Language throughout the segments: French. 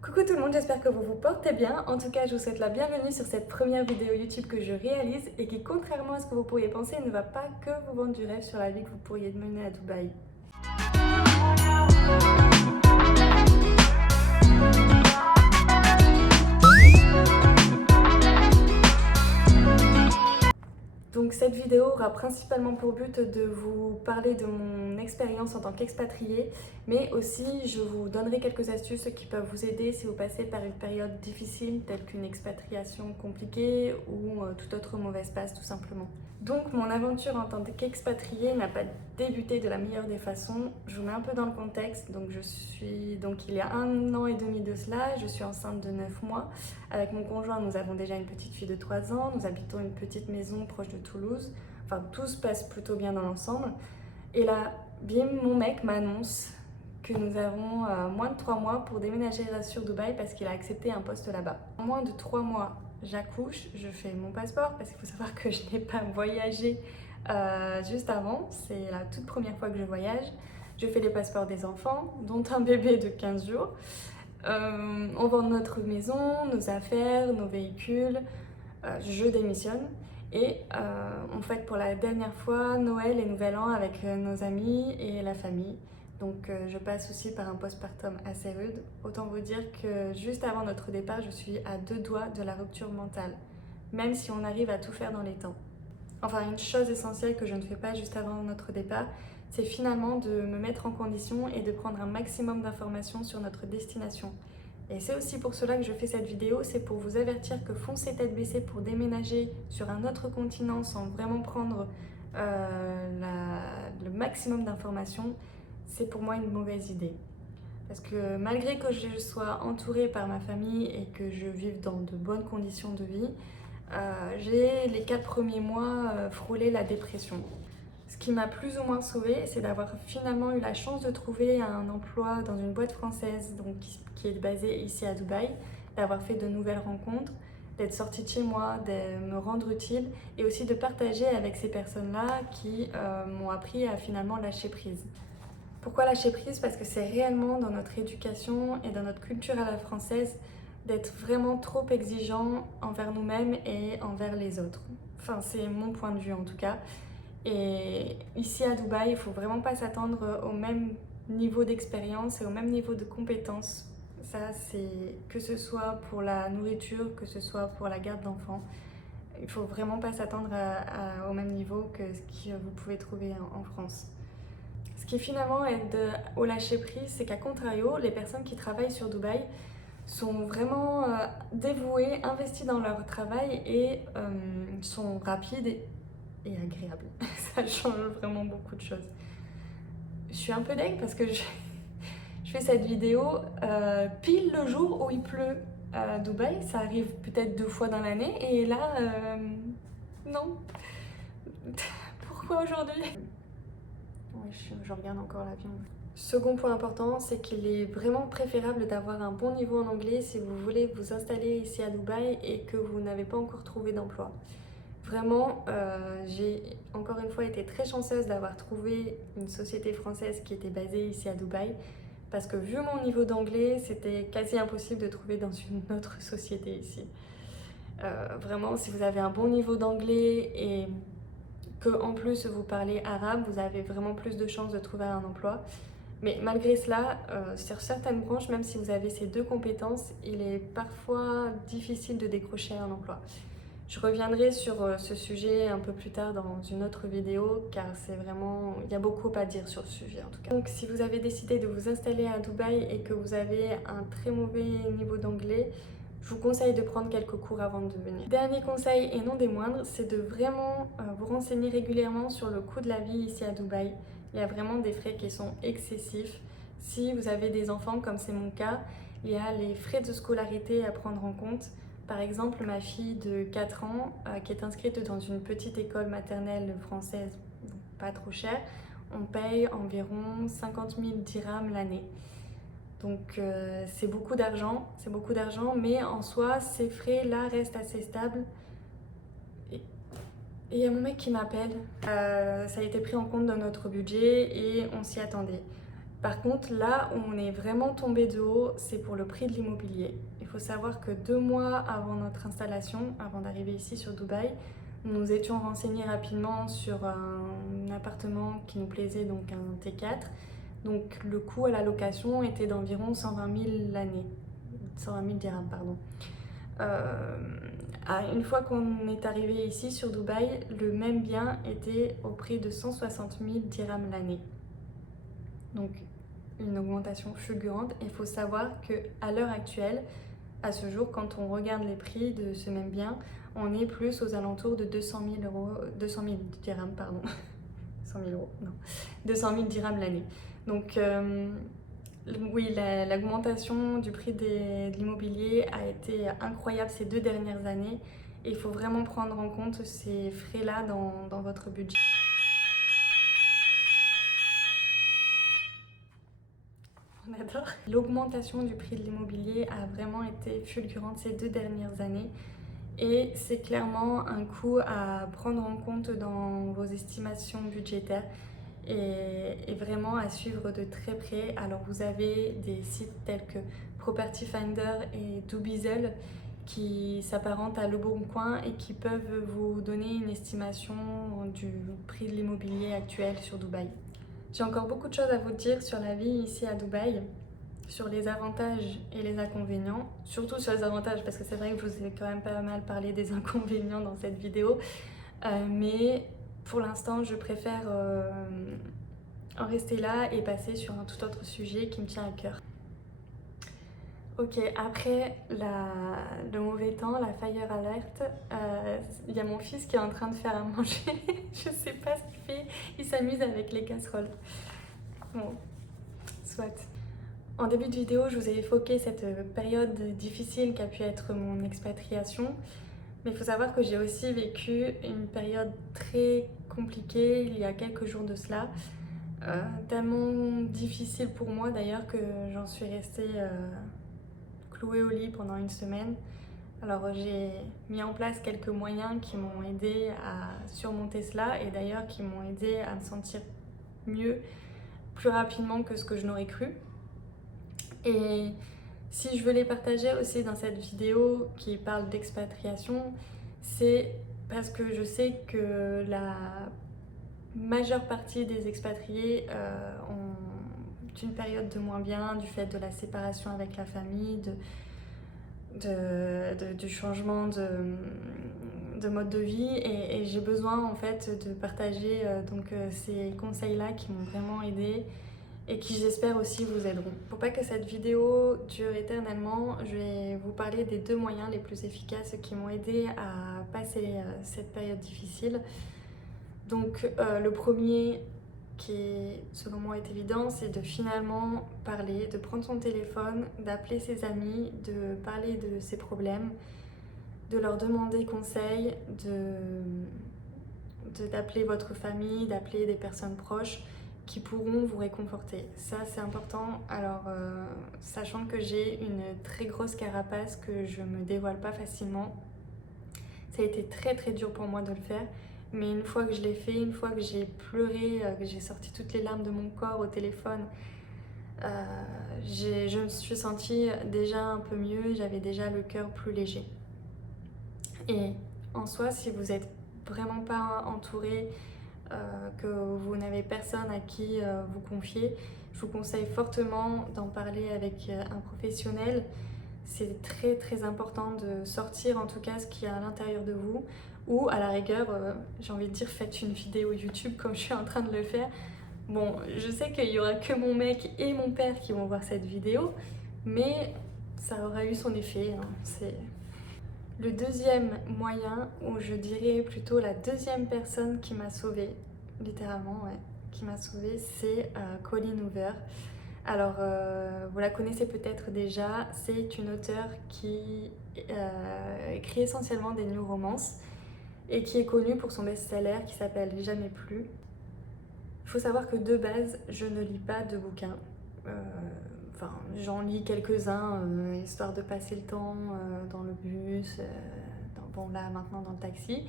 Coucou tout le monde, j'espère que vous vous portez bien. En tout cas, je vous souhaite la bienvenue sur cette première vidéo YouTube que je réalise et qui, contrairement à ce que vous pourriez penser, ne va pas que vous vendre du rêve sur la vie que vous pourriez mener à Dubaï. Donc cette vidéo aura principalement pour but de vous parler de mon expérience en tant qu'expatriée, mais aussi je vous donnerai quelques astuces qui peuvent vous aider si vous passez par une période difficile telle qu'une expatriation compliquée ou toute autre mauvaise passe tout simplement. Donc mon aventure en tant qu'expatriée n'a pas débuté de la meilleure des façons. Je vous mets un peu dans le contexte. Donc il y a 1 an et demi de cela, je suis enceinte de 9 mois. Avec mon conjoint, nous avons déjà une petite fille de 3 ans, nous habitons une petite maison proche de Toulouse. Enfin, tout se passe plutôt bien dans l'ensemble. Et là, bim, mon mec m'annonce que nous avons moins de 3 mois pour déménager sur Dubaï parce qu'il a accepté un poste là-bas. En moins de 3 mois, j'accouche, je fais mon passeport parce qu'il faut savoir que je n'ai pas voyagé juste avant. C'est la toute première fois que je voyage. Je fais les passeports des enfants, dont un bébé de 15 jours. On vend notre maison, nos affaires, nos véhicules, je démissionne et on fête pour la dernière fois Noël et Nouvel An avec nos amis et la famille. Donc je passe aussi par un postpartum assez rude. Autant vous dire que juste avant notre départ, je suis à 2 doigts de la rupture mentale, même si on arrive à tout faire dans les temps. Enfin, une chose essentielle que je ne fais pas juste avant notre départ, c'est finalement de me mettre en condition et de prendre un maximum d'informations sur notre destination. Et c'est aussi pour cela que je fais cette vidéo, c'est pour vous avertir que foncer tête baissée pour déménager sur un autre continent sans vraiment prendre le maximum d'informations, c'est pour moi une mauvaise idée. Parce que malgré que je sois entourée par ma famille et que je vive dans de bonnes conditions de vie, j'ai les 4 premiers mois frôlé la dépression. Ce qui m'a plus ou moins sauvée, c'est d'avoir finalement eu la chance de trouver un emploi dans une boîte française donc, qui est basée ici à Dubaï, d'avoir fait de nouvelles rencontres, d'être sortie de chez moi, de me rendre utile et aussi de partager avec ces personnes-là qui m'ont appris à finalement lâcher prise. Pourquoi lâcher prise? Parce que c'est réellement dans notre éducation et dans notre culture à la française d'être vraiment trop exigeant envers nous-mêmes et envers les autres. Enfin, c'est mon point de vue en tout cas. Et ici à Dubaï, il ne faut vraiment pas s'attendre au même niveau d'expérience et au même niveau de compétences. Ça, c'est que ce soit pour la nourriture, que ce soit pour la garde d'enfants. Il ne faut vraiment pas s'attendre au même niveau que ce que vous pouvez trouver en France. Ce qui finalement aide au lâcher prise, c'est qu'à contrario, les personnes qui travaillent sur Dubaï sont vraiment dévouées, investies dans leur travail et sont rapides et agréables. Ça change vraiment beaucoup de choses. Je suis un peu deg parce que je fais cette vidéo pile le jour où il pleut à Dubaï. Ça arrive peut-être 2 fois dans l'année et là, non. Pourquoi aujourd'hui? Oui, je regarde encore l'avion. Second point important, c'est qu'il est vraiment préférable d'avoir un bon niveau en anglais si vous voulez vous installer ici à Dubaï et que vous n'avez pas encore trouvé d'emploi. Vraiment, j'ai encore une fois été très chanceuse d'avoir trouvé une société française qui était basée ici à Dubaï parce que vu mon niveau d'anglais, c'était quasi impossible de trouver dans une autre société ici. Vraiment, si vous avez un bon niveau d'anglais et que en plus vous parlez arabe, vous avez vraiment plus de chances de trouver un emploi. Mais malgré cela, sur certaines branches, même si vous avez ces 2 compétences, il est parfois difficile de décrocher un emploi. Je reviendrai sur ce sujet un peu plus tard dans une autre vidéo car c'est vraiment, il y a beaucoup à dire sur ce sujet en tout cas. Donc si vous avez décidé de vous installer à Dubaï et que vous avez un très mauvais niveau d'anglais, je vous conseille de prendre quelques cours avant de venir. Dernier conseil et non des moindres, c'est de vraiment vous renseigner régulièrement sur le coût de la vie ici à Dubaï. Il y a vraiment des frais qui sont excessifs. Si vous avez des enfants comme c'est mon cas, il y a les frais de scolarité à prendre en compte. Par exemple, ma fille de 4 ans qui est inscrite dans une petite école maternelle française, pas trop chère, on paye environ 50 000 dirhams l'année. Donc c'est beaucoup d'argent, mais en soi, ces frais-là restent assez stables. Et il y a mon mec qui m'appelle. Ça a été pris en compte dans notre budget et on s'y attendait. Par contre, là où on est vraiment tombé de haut, c'est pour le prix de l'immobilier. Il faut savoir que 2 mois avant notre installation, avant d'arriver ici sur Dubaï, nous nous étions renseignés rapidement sur un appartement qui nous plaisait, donc un T4. Donc le coût à la location était d'environ 120 000 l'année. 120 000 dirhams, pardon. Une fois qu'on est arrivé ici sur Dubaï, le même bien était au prix de 160 000 dirhams l'année. Donc une augmentation fulgurante. Il faut savoir qu'à l'heure actuelle, à ce jour, quand on regarde les prix de ce même bien, on est plus aux alentours de 200 000 dirhams, pardon. 100 000 euros, non. 200 000 dirhams l'année. Donc oui, l'augmentation du prix de l'immobilier a été incroyable ces 2 dernières années. Et il faut vraiment prendre en compte ces frais-là dans votre budget. On adore. L'augmentation du prix de l'immobilier a vraiment été fulgurante ces 2 dernières années. Et c'est clairement un coût à prendre en compte dans vos estimations budgétaires et vraiment à suivre de très près. Alors vous avez des sites tels que Property Finder et Dubizzle qui s'apparentent à Le Bon Coin et qui peuvent vous donner une estimation du prix de l'immobilier actuel sur Dubaï. J'ai encore beaucoup de choses à vous dire sur la vie ici à Dubaï, sur les avantages et les inconvénients, surtout sur les avantages parce que c'est vrai que je vous ai quand même pas mal parlé des inconvénients dans cette vidéo, mais pour l'instant je préfère en rester là et passer sur un tout autre sujet qui me tient à cœur. Ok, après le mauvais temps, la fire alert, il y a mon fils qui est en train de faire à manger. Je sais pas ce qu'il fait, il s'amuse avec les casseroles. Bon, soit. En début de vidéo, je vous ai évoqué cette période difficile qu'a pu être mon expatriation. Mais il faut savoir que j'ai aussi vécu une période très compliquée il y a quelques jours de cela. Tellement difficile pour moi d'ailleurs que j'en suis restée clouée au lit pendant une semaine. Alors j'ai mis en place quelques moyens qui m'ont aidé à surmonter cela et d'ailleurs qui m'ont aidé à me sentir mieux plus rapidement que ce que je n'aurais cru. Et si je veux les partager aussi dans cette vidéo qui parle d'expatriation, c'est parce que je sais que la majeure partie des expatriés ont une période de moins bien du fait de la séparation avec la famille, du changement de mode de vie et j'ai besoin en fait de partager ces conseils-là qui m'ont vraiment aidée et qui j'espère aussi vous aideront. Pour pas que cette vidéo dure éternellement, je vais vous parler des 2 moyens les plus efficaces qui m'ont aidé à passer cette période difficile. Donc le premier qui selon moi est évident, c'est de finalement parler, de prendre son téléphone, d'appeler ses amis, de parler de ses problèmes, de leur demander conseil, d'appeler votre famille, d'appeler des personnes proches qui pourront vous réconforter. Ça c'est important. Alors sachant que j'ai une très grosse carapace que je me dévoile pas facilement, ça a été très très dur pour moi de le faire. Mais une fois que je l'ai fait, une fois que j'ai pleuré, que j'ai sorti toutes les larmes de mon corps au téléphone, je me suis sentie déjà un peu mieux, j'avais déjà le cœur plus léger. Et en soi, si vous n'êtes vraiment pas entouré, que vous n'avez personne à qui vous confier, je vous conseille fortement d'en parler avec un professionnel. C'est très très important de sortir en tout cas ce qu'il y a à l'intérieur de vous. Ou à la rigueur, j'ai envie de dire, faites une vidéo YouTube comme je suis en train de le faire. Bon, je sais qu'il y aura que mon mec et mon père qui vont voir cette vidéo, mais ça aura eu son effet. C'est le deuxième moyen, ou je dirais plutôt la deuxième personne qui m'a sauvée, littéralement, ouais, qui m'a sauvée, c'est Colleen Hoover. Alors, vous la connaissez peut-être déjà, c'est une auteure qui écrit essentiellement des new romances et qui est connue pour son best-seller qui s'appelle Jamais plus. Il faut savoir que de base, je ne lis pas de bouquins. Enfin, j'en lis quelques-uns, histoire de passer le temps dans le bus, bon là maintenant dans le taxi.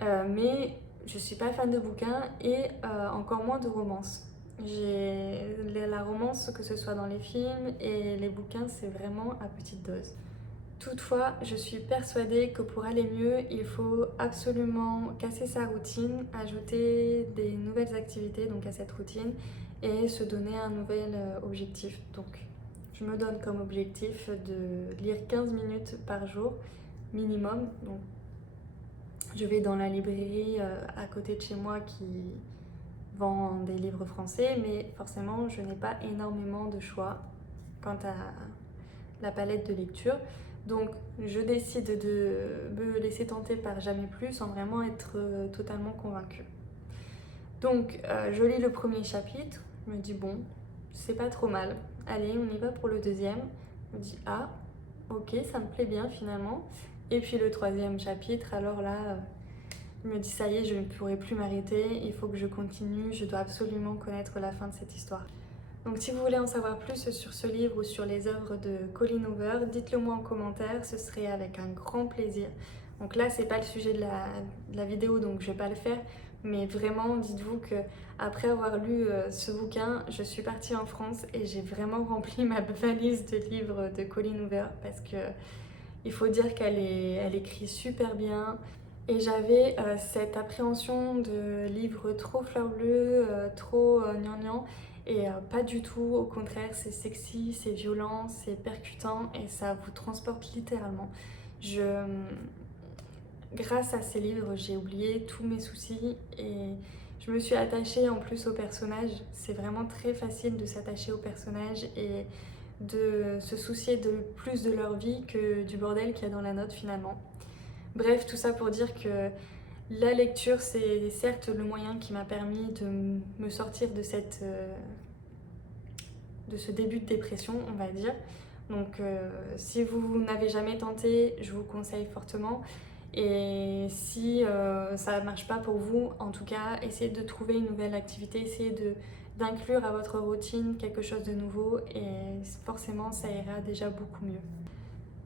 Mais je suis pas fan de bouquins et encore moins de romances. La romance, que ce soit dans les films et les bouquins, c'est vraiment à petite dose. Toutefois, je suis persuadée que pour aller mieux, il faut absolument casser sa routine, ajouter des nouvelles activités donc à cette routine et se donner un nouvel objectif. Donc, je me donne comme objectif de lire 15 minutes par jour minimum. Donc, je vais dans la librairie à côté de chez moi qui vend des livres français, mais forcément, je n'ai pas énormément de choix quant à la palette de lecture. Donc, je décide de me laisser tenter par Jamais plus sans vraiment être totalement convaincue. Donc, je lis le premier chapitre, je me dis bon, c'est pas trop mal. Allez, on y va pour le deuxième. Je me dis ah, ok, ça me plaît bien finalement. Et puis le troisième chapitre, alors là, je me dis ça y est, je ne pourrai plus m'arrêter, il faut que je continue, je dois absolument connaître la fin de cette histoire. Donc si vous voulez en savoir plus sur ce livre ou sur les œuvres de Colleen Hoover, dites-le moi en commentaire, ce serait avec un grand plaisir. Donc là, c'est pas le sujet de la vidéo, donc je vais pas le faire, mais vraiment, dites-vous que après avoir lu ce bouquin, je suis partie en France et j'ai vraiment rempli ma valise de livres de Colleen Hoover parce que il faut dire elle écrit super bien. Et j'avais cette appréhension de livres trop fleur bleue, trop gnangnan, et pas du tout, au contraire, c'est sexy, c'est violent, c'est percutant et ça vous transporte littéralement. Grâce à ces livres, j'ai oublié tous mes soucis et je me suis attachée en plus aux personnages. C'est vraiment très facile de s'attacher aux personnages et de se soucier de plus de leur vie que du bordel qu'il y a dans la note finalement. Bref, tout ça pour dire que la lecture, c'est certes le moyen qui m'a permis de me sortir de ce début de dépression, on va dire. Donc, si vous n'avez jamais tenté, je vous conseille fortement. Et si ça ne marche pas pour vous, en tout cas, essayez de trouver une nouvelle activité, essayez d'inclure à votre routine quelque chose de nouveau et forcément, ça ira déjà beaucoup mieux.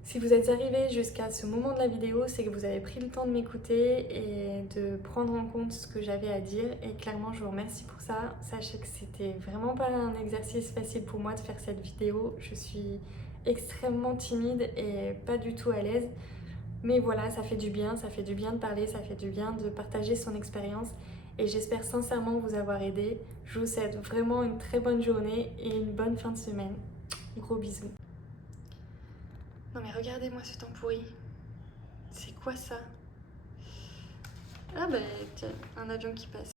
Si vous êtes arrivé jusqu'à ce moment de la vidéo, c'est que vous avez pris le temps de m'écouter et de prendre en compte ce que j'avais à dire et clairement je vous remercie pour ça. Sachez que c'était vraiment pas un exercice facile pour moi de faire cette vidéo. Je suis extrêmement timide et pas du tout à l'aise. Mais voilà, ça fait du bien de parler, ça fait du bien de partager son expérience et j'espère sincèrement vous avoir aidé. Je vous souhaite vraiment une très bonne journée et une bonne fin de semaine. Gros bisous. Non mais regardez-moi ce temps pourri. C'est quoi ça? Ah bah tiens, un avion qui passe.